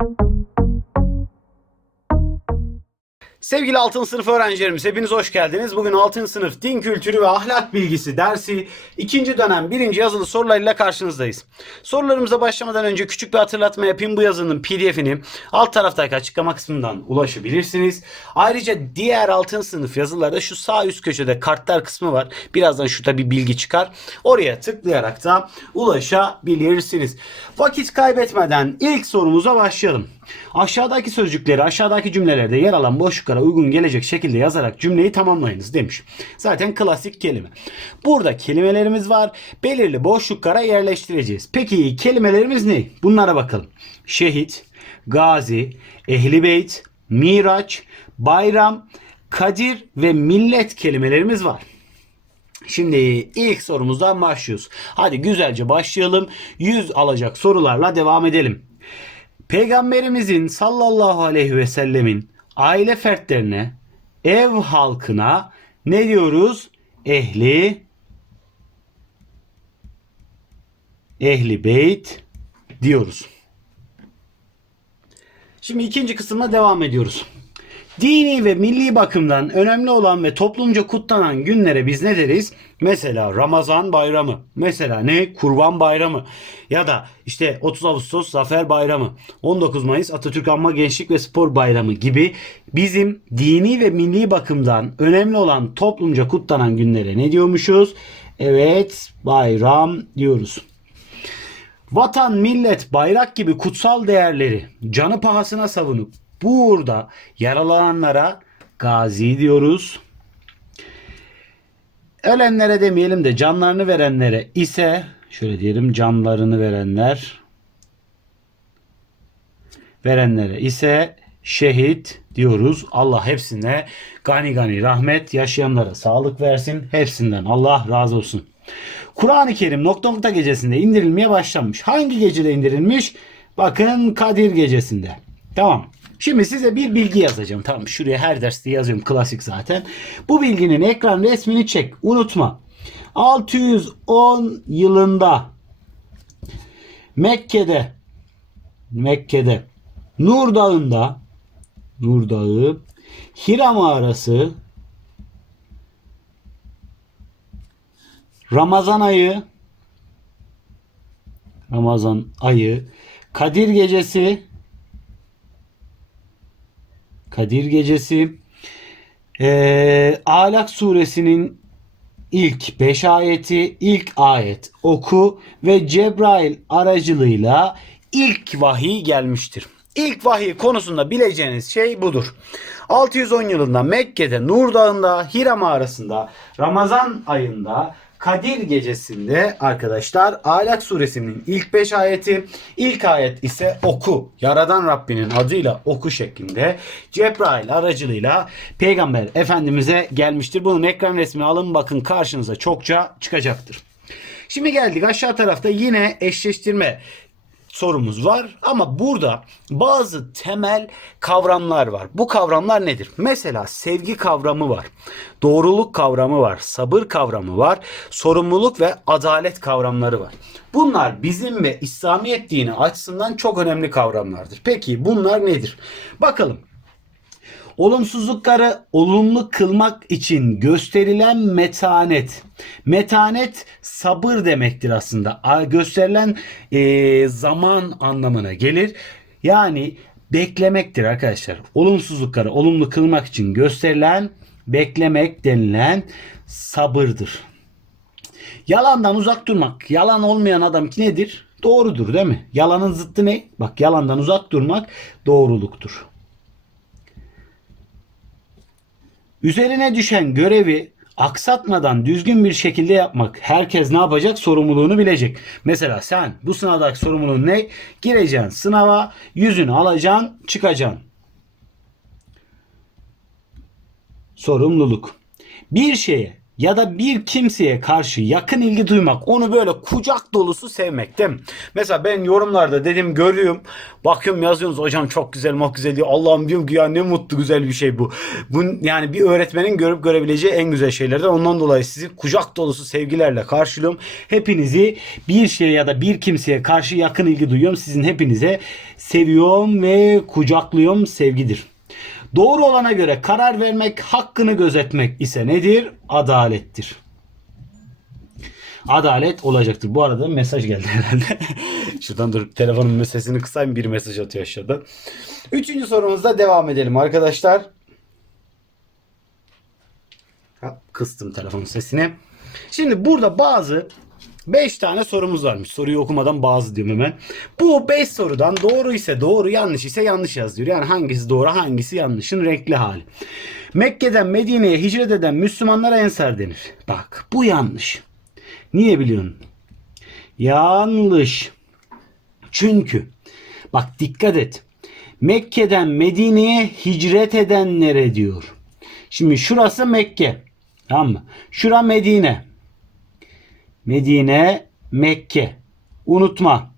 thank you Sevgili altın sınıf öğrencilerimiz hepiniz hoş geldiniz. Bugün altın sınıf din kültürü ve ahlak bilgisi dersi ikinci dönem birinci yazılı sorularıyla karşınızdayız. Sorularımıza başlamadan önce küçük bir hatırlatma yapayım. Bu yazının pdf'ini alt taraftaki açıklama kısmından ulaşabilirsiniz. Ayrıca diğer altın sınıf yazılarda şu sağ üst köşede kartlar kısmı var. Birazdan şurada bir bilgi çıkar. Oraya tıklayarak da ulaşabilirsiniz. Vakit kaybetmeden ilk sorumuza başlayalım. Aşağıdaki sözcükleri aşağıdaki cümlelerde yer alan boşluklara uygun gelecek şekilde yazarak cümleyi tamamlayınız demiş. Zaten klasik kelime. Burada kelimelerimiz var. Belirli boşluklara yerleştireceğiz. Peki kelimelerimiz ne? Bunlara bakalım. Şehit, gazi, ehli beyt, miraç, bayram, kadir ve millet kelimelerimiz var. Şimdi ilk sorumuzdan başlıyoruz. Hadi güzelce başlayalım. 100 alacak sorularla devam edelim. Peygamberimizin sallallahu aleyhi ve sellemin aile fertlerine, ev halkına ne diyoruz? Ehli ehli beyt diyoruz. Şimdi ikinci kısımla devam ediyoruz. Dini ve milli bakımdan önemli olan ve toplumca kutlanan günlere biz ne deriz? Mesela Ramazan bayramı, mesela ne? Kurban bayramı ya da işte 30 Ağustos Zafer Bayramı, 19 Mayıs Atatürk Anma Gençlik ve Spor Bayramı gibi bizim dini ve milli bakımdan önemli olan toplumca kutlanan günlere ne diyormuşuz? Evet, bayram diyoruz. Vatan, millet, bayrak gibi kutsal değerleri canı pahasına savunup burada yaralananlara gazi diyoruz. Ölenlere demeyelim de canlarını verenlere ise şöyle diyelim canlarını verenler verenlere ise şehit diyoruz. Allah hepsine gani gani rahmet yaşayanlara sağlık versin. Hepsinden Allah razı olsun. Kur'an-ı Kerim nokta nokta gecesinde indirilmeye başlanmış. Hangi gecede indirilmiş? Bakın Kadir gecesinde. Tamam. Şimdi size bir bilgi yazacağım. Tamam şuraya her derste yazıyorum. Klasik zaten. Bu bilginin ekran resmini çek. Unutma. 610 yılında Mekke'de Mekke'de Nur Dağı'nda Nur Dağı Hira mağarası Ramazan ayı Ramazan ayı Kadir gecesi Kadir gecesi ee, Alak suresinin ilk 5 ayeti ilk ayet oku ve Cebrail aracılığıyla ilk vahiy gelmiştir. İlk vahiy konusunda bileceğiniz şey budur. 610 yılında Mekke'de Nur Dağı'nda Hira mağarasında Ramazan ayında Kadir gecesinde arkadaşlar Alak suresinin ilk 5 ayeti ilk ayet ise oku yaradan Rabbinin adıyla oku şeklinde Cebrail aracılığıyla peygamber efendimize gelmiştir. Bunun ekran resmini alın bakın karşınıza çokça çıkacaktır. Şimdi geldik aşağı tarafta yine eşleştirme sorumuz var ama burada bazı temel kavramlar var. Bu kavramlar nedir? Mesela sevgi kavramı var. Doğruluk kavramı var. Sabır kavramı var. Sorumluluk ve adalet kavramları var. Bunlar bizim ve İslamiyet dini açısından çok önemli kavramlardır. Peki bunlar nedir? Bakalım. Olumsuzlukları olumlu kılmak için gösterilen metanet. Metanet sabır demektir aslında. Gösterilen e, zaman anlamına gelir. Yani beklemektir arkadaşlar. Olumsuzlukları olumlu kılmak için gösterilen beklemek denilen sabırdır. Yalandan uzak durmak. Yalan olmayan adam ki nedir? Doğrudur değil mi? Yalanın zıttı ne? Bak yalandan uzak durmak doğruluktur. Üzerine düşen görevi aksatmadan düzgün bir şekilde yapmak. Herkes ne yapacak? Sorumluluğunu bilecek. Mesela sen bu sınavdaki sorumluluğun ne? Gireceksin sınava, yüzünü alacaksın, çıkacaksın. Sorumluluk. Bir şeye ya da bir kimseye karşı yakın ilgi duymak, onu böyle kucak dolusu sevmek değil mi? Mesela ben yorumlarda dedim görüyorum, bakıyorum yazıyorsunuz hocam çok güzel çok güzel diyor. Allah'ım diyorum ki ya ne mutlu güzel bir şey bu. Bu yani bir öğretmenin görüp görebileceği en güzel şeylerden. Ondan dolayı sizi kucak dolusu sevgilerle karşılıyorum. Hepinizi bir şeye ya da bir kimseye karşı yakın ilgi duyuyorum. Sizin hepinize seviyorum ve kucaklıyorum sevgidir. Doğru olana göre karar vermek, hakkını gözetmek ise nedir? Adalettir. Adalet olacaktır. Bu arada mesaj geldi herhalde. Şuradan dur telefonun sesini kısayım bir mesaj atıyor aşağıda. Üçüncü sorumuzda devam edelim arkadaşlar. Kıstım telefonun sesini. Şimdi burada bazı 5 tane sorumuz varmış. Soruyu okumadan bazı diyorum hemen. Bu 5 sorudan doğru ise doğru, yanlış ise yanlış yaz diyor. Yani hangisi doğru, hangisi yanlışın renkli hali. Mekke'den Medine'ye hicret eden Müslümanlara ensar denir. Bak bu yanlış. Niye biliyorsun? Yanlış. Çünkü bak dikkat et. Mekke'den Medine'ye hicret edenlere diyor. Şimdi şurası Mekke. Tamam mı? Şura Medine. Medine, Mekke. Unutma.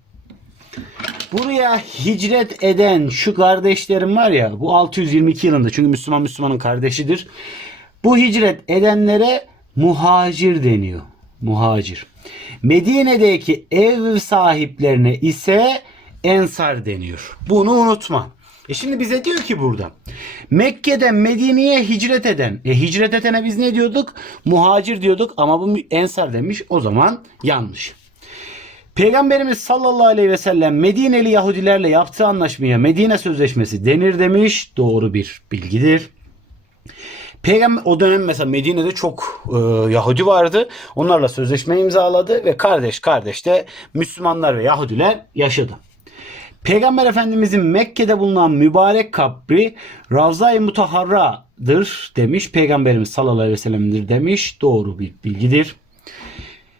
Buraya hicret eden şu kardeşlerim var ya bu 622 yılında çünkü Müslüman Müslümanın kardeşidir. Bu hicret edenlere muhacir deniyor. Muhacir. Medine'deki ev sahiplerine ise ensar deniyor. Bunu unutma. E şimdi bize diyor ki burada Mekke'den Medine'ye hicret eden. E hicret edene biz ne diyorduk? Muhacir diyorduk ama bu ensar demiş. O zaman yanlış. Peygamberimiz sallallahu aleyhi ve sellem Medineli Yahudilerle yaptığı anlaşmaya Medine Sözleşmesi denir demiş. Doğru bir bilgidir. Peygamber o dönem mesela Medine'de çok e, Yahudi vardı. Onlarla sözleşme imzaladı ve kardeş kardeş de Müslümanlar ve Yahudiler yaşadı. Peygamber Efendimizin Mekke'de bulunan mübarek kabri Ravza-i Mutaharra'dır demiş. Peygamberimiz sallallahu aleyhi ve sellem'dir demiş. Doğru bir bilgidir.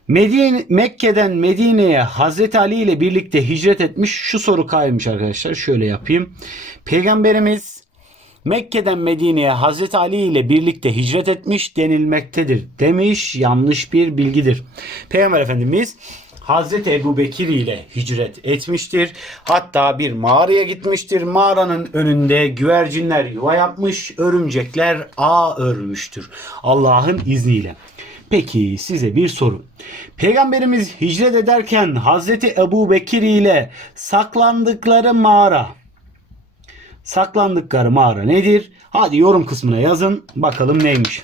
Medine, Mekke'den Medine'ye Hazreti Ali ile birlikte hicret etmiş. Şu soru kaymış arkadaşlar. Şöyle yapayım. Peygamberimiz Mekke'den Medine'ye Hazreti Ali ile birlikte hicret etmiş denilmektedir demiş. Yanlış bir bilgidir. Peygamber Efendimiz Hazreti Ebu Bekir ile hicret etmiştir. Hatta bir mağaraya gitmiştir. Mağaranın önünde güvercinler yuva yapmış, örümcekler ağ örmüştür. Allah'ın izniyle. Peki size bir soru. Peygamberimiz hicret ederken Hazreti Ebu Bekir ile saklandıkları mağara saklandıkları mağara nedir? Hadi yorum kısmına yazın bakalım neymiş.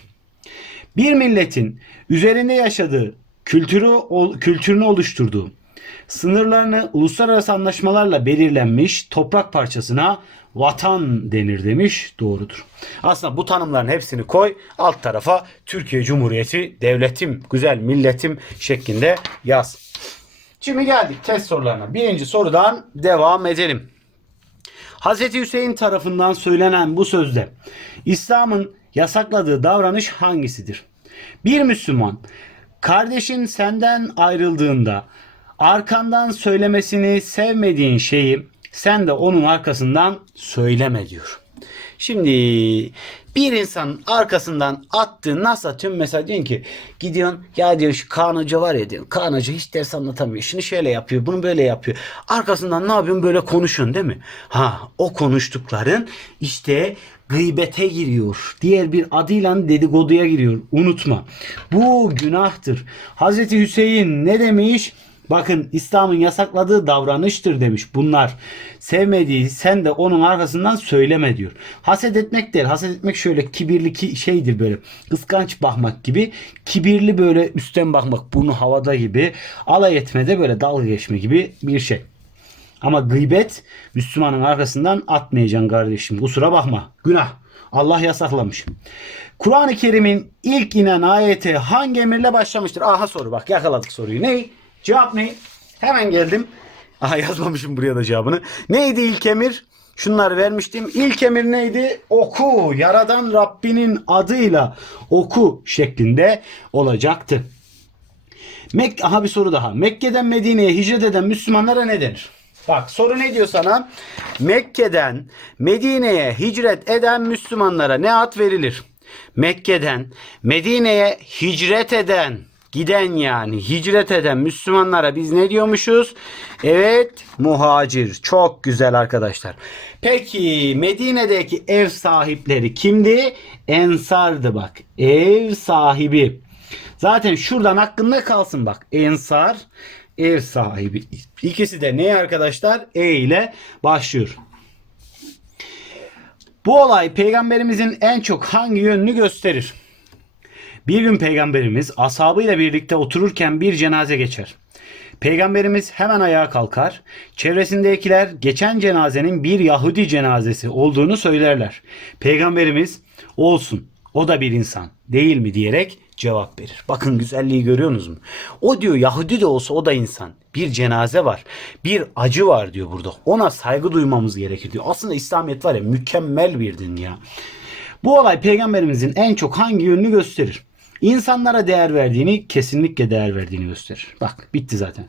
Bir milletin üzerinde yaşadığı kültürü kültürünü oluşturduğu sınırlarını uluslararası anlaşmalarla belirlenmiş toprak parçasına vatan denir demiş. Doğrudur. Aslında bu tanımların hepsini koy alt tarafa Türkiye Cumhuriyeti devletim, güzel milletim şeklinde yaz. Şimdi geldik test sorularına. Birinci sorudan devam edelim. Hazreti Hüseyin tarafından söylenen bu sözde İslam'ın yasakladığı davranış hangisidir? Bir Müslüman kardeşin senden ayrıldığında arkandan söylemesini sevmediğin şeyi sen de onun arkasından söyleme diyor. Şimdi bir insanın arkasından attığın nasıl atıyorum mesela diyorsun ki gidiyorsun ya diyor şu Kaan Hoca var ya diyor Kaan Hoca hiç ders anlatamıyor. Şunu şöyle yapıyor bunu böyle yapıyor. Arkasından ne yapıyorsun böyle konuşuyorsun değil mi? Ha o konuştukların işte gıybete giriyor. Diğer bir adıyla dedikoduya giriyor. Unutma. Bu günahtır. Hazreti Hüseyin ne demiş? Bakın İslam'ın yasakladığı davranıştır demiş bunlar. Sevmediği sen de onun arkasından söyleme diyor. Haset etmek değil. Haset etmek şöyle kibirli ki şeydir böyle. Kıskanç bakmak gibi. Kibirli böyle üstten bakmak burnu havada gibi. Alay etme de böyle dalga geçme gibi bir şey. Ama gıybet Müslümanın arkasından atmayacaksın kardeşim. Kusura bakma. Günah. Allah yasaklamış. Kur'an-ı Kerim'in ilk inen ayeti hangi emirle başlamıştır? Aha soru bak yakaladık soruyu. Ne? Cevap ne? Hemen geldim. Aha yazmamışım buraya da cevabını. Neydi ilk emir? Şunları vermiştim. İlk emir neydi? Oku. Yaradan Rabbinin adıyla oku şeklinde olacaktı. Mek Aha bir soru daha. Mekke'den Medine'ye hicret eden Müslümanlara ne denir? Bak soru ne diyor sana? Mekke'den Medine'ye hicret eden Müslümanlara ne ad verilir? Mekke'den Medine'ye hicret eden, giden yani hicret eden Müslümanlara biz ne diyormuşuz? Evet, muhacir. Çok güzel arkadaşlar. Peki Medine'deki ev sahipleri kimdi? Ensardı bak. Ev sahibi. Zaten şuradan hakkında kalsın bak. Ensar, ev sahibi. İkisi de ne arkadaşlar? E ile başlıyor. Bu olay peygamberimizin en çok hangi yönünü gösterir? Bir gün peygamberimiz ashabıyla birlikte otururken bir cenaze geçer. Peygamberimiz hemen ayağa kalkar. Çevresindekiler geçen cenazenin bir Yahudi cenazesi olduğunu söylerler. Peygamberimiz olsun o da bir insan değil mi diyerek cevap verir. Bakın güzelliği görüyorsunuz mu? O diyor Yahudi de olsa o da insan. Bir cenaze var. Bir acı var diyor burada. Ona saygı duymamız gerekir diyor. Aslında İslamiyet var ya mükemmel bir din ya. Bu olay peygamberimizin en çok hangi yönünü gösterir? İnsanlara değer verdiğini, kesinlikle değer verdiğini gösterir. Bak bitti zaten.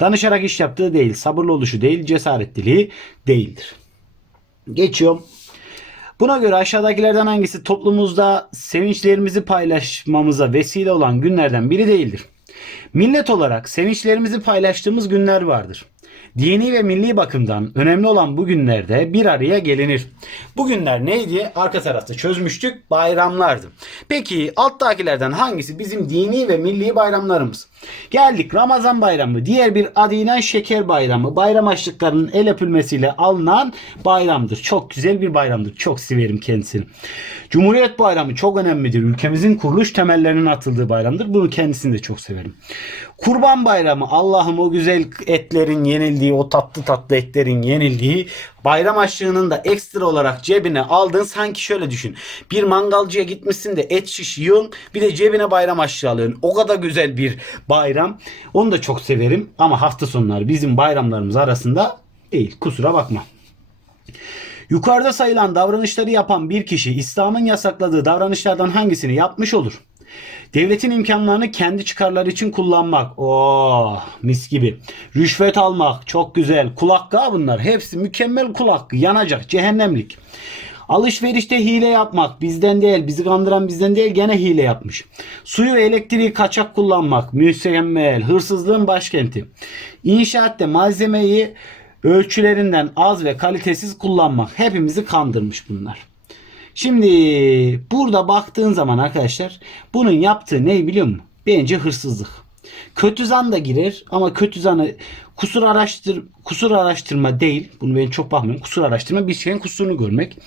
Danışarak iş yaptığı değil, sabırlı oluşu değil, cesaretliliği değildir. Geçiyorum. Buna göre aşağıdakilerden hangisi toplumumuzda sevinçlerimizi paylaşmamıza vesile olan günlerden biri değildir? Millet olarak sevinçlerimizi paylaştığımız günler vardır. Dini ve milli bakımdan önemli olan bu günlerde bir araya gelinir. Bu günler neydi? Arka tarafta çözmüştük. Bayramlardı. Peki alttakilerden hangisi bizim dini ve milli bayramlarımız? Geldik Ramazan bayramı. Diğer bir adıyla şeker bayramı. Bayram açlıklarının el öpülmesiyle alınan bayramdır. Çok güzel bir bayramdır. Çok severim kendisini. Cumhuriyet bayramı çok önemlidir. Ülkemizin kuruluş temellerinin atıldığı bayramdır. Bunu kendisini de çok severim. Kurban bayramı Allah'ım o güzel etlerin yenildiği, o tatlı tatlı etlerin yenildiği bayram açlığının da ekstra olarak cebine aldığın sanki şöyle düşün. Bir mangalcıya gitmişsin de et şiş yiyorsun bir de cebine bayram açlığı alıyorsun. O kadar güzel bir bayram. Onu da çok severim ama hafta sonları bizim bayramlarımız arasında değil. Kusura bakma. Yukarıda sayılan davranışları yapan bir kişi İslam'ın yasakladığı davranışlardan hangisini yapmış olur? Devletin imkanlarını kendi çıkarları için kullanmak. Oh mis gibi. Rüşvet almak çok güzel. Kulak hakkı bunlar. Hepsi mükemmel kulak. Yanacak. Cehennemlik. Alışverişte hile yapmak bizden değil, bizi kandıran bizden değil gene hile yapmış. Suyu elektriği kaçak kullanmak mükemmel, hırsızlığın başkenti. İnşaatta malzemeyi ölçülerinden az ve kalitesiz kullanmak hepimizi kandırmış bunlar. Şimdi burada baktığın zaman arkadaşlar bunun yaptığı ne biliyor musun? Bence hırsızlık. Kötü zan da girer ama kötü zanı kusur araştır kusur araştırma değil. Bunu ben çok bakmıyorum. Kusur araştırma bir şeyin kusurunu görmek.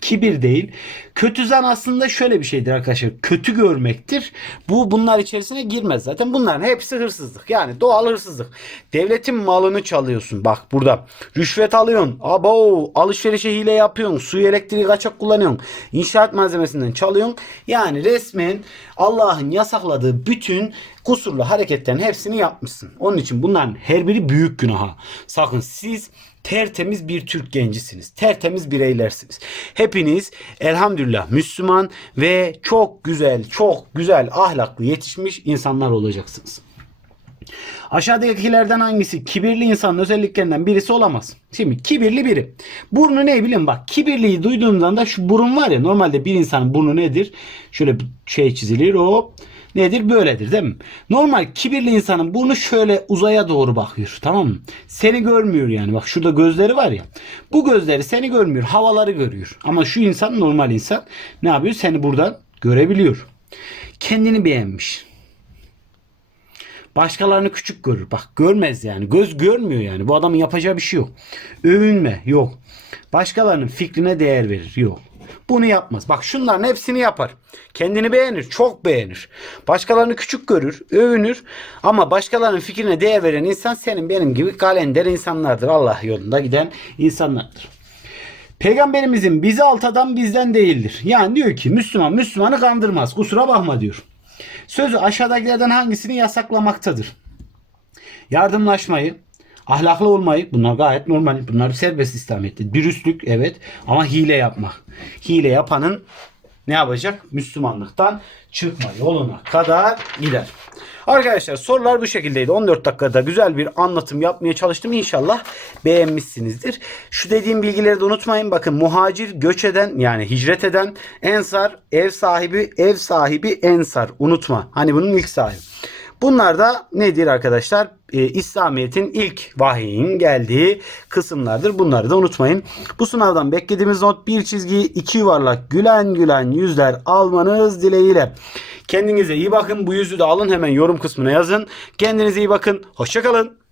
Kibir değil. Kötü zan aslında şöyle bir şeydir arkadaşlar. Kötü görmektir. Bu bunlar içerisine girmez zaten. Bunların hepsi hırsızlık. Yani doğal hırsızlık. Devletin malını çalıyorsun. Bak burada. Rüşvet alıyorsun. Abo alışverişe hile yapıyorsun. Suyu elektriği kaçak kullanıyorsun. İnşaat malzemesinden çalıyorsun. Yani resmen Allah'ın yasakladığı bütün kusurlu hareketlerin hepsini yapmışsın. Onun için bunların her biri büyük günaha. Sakın siz tertemiz bir Türk gencisiniz. Tertemiz bireylersiniz. Hepiniz elhamdülillah Müslüman ve çok güzel, çok güzel ahlaklı yetişmiş insanlar olacaksınız. Aşağıdakilerden hangisi kibirli insanın özelliklerinden birisi olamaz? Şimdi kibirli biri. Burnu ne bileyim bak kibirliyi duyduğumdan da şu burun var ya normalde bir insanın burnu nedir? Şöyle bir şey çizilir hop nedir? Böyledir değil mi? Normal kibirli insanın burnu şöyle uzaya doğru bakıyor. Tamam mı? Seni görmüyor yani. Bak şurada gözleri var ya. Bu gözleri seni görmüyor. Havaları görüyor. Ama şu insan normal insan ne yapıyor? Seni buradan görebiliyor. Kendini beğenmiş. Başkalarını küçük görür. Bak görmez yani. Göz görmüyor yani. Bu adamın yapacağı bir şey yok. Övünme yok. Başkalarının fikrine değer verir yok. Bunu yapmaz. Bak şunların hepsini yapar. Kendini beğenir. Çok beğenir. Başkalarını küçük görür. Övünür. Ama başkalarının fikrine değer veren insan senin benim gibi kalender insanlardır. Allah yolunda giden insanlardır. Peygamberimizin bizi alt adam bizden değildir. Yani diyor ki Müslüman Müslümanı kandırmaz. Kusura bakma diyor. Sözü aşağıdakilerden hangisini yasaklamaktadır? Yardımlaşmayı, ahlaklı olmayı bunlar gayet normal. Bunlar serbest İslamiyet'te. Dürüstlük evet ama hile yapmak. Hile yapanın ne yapacak? Müslümanlıktan çıkma yoluna kadar gider. Arkadaşlar sorular bu şekildeydi. 14 dakikada güzel bir anlatım yapmaya çalıştım. İnşallah beğenmişsinizdir. Şu dediğim bilgileri de unutmayın. Bakın muhacir göç eden yani hicret eden ensar ev sahibi ev sahibi ensar. Unutma. Hani bunun ilk sahibi. Bunlar da nedir arkadaşlar? Ee, İslamiyet'in ilk vahiyin geldiği kısımlardır. Bunları da unutmayın. Bu sınavdan beklediğimiz not bir çizgi, iki yuvarlak, gülen gülen yüzler almanız dileğiyle. Kendinize iyi bakın. Bu yüzü de alın hemen yorum kısmına yazın. Kendinize iyi bakın. Hoşçakalın.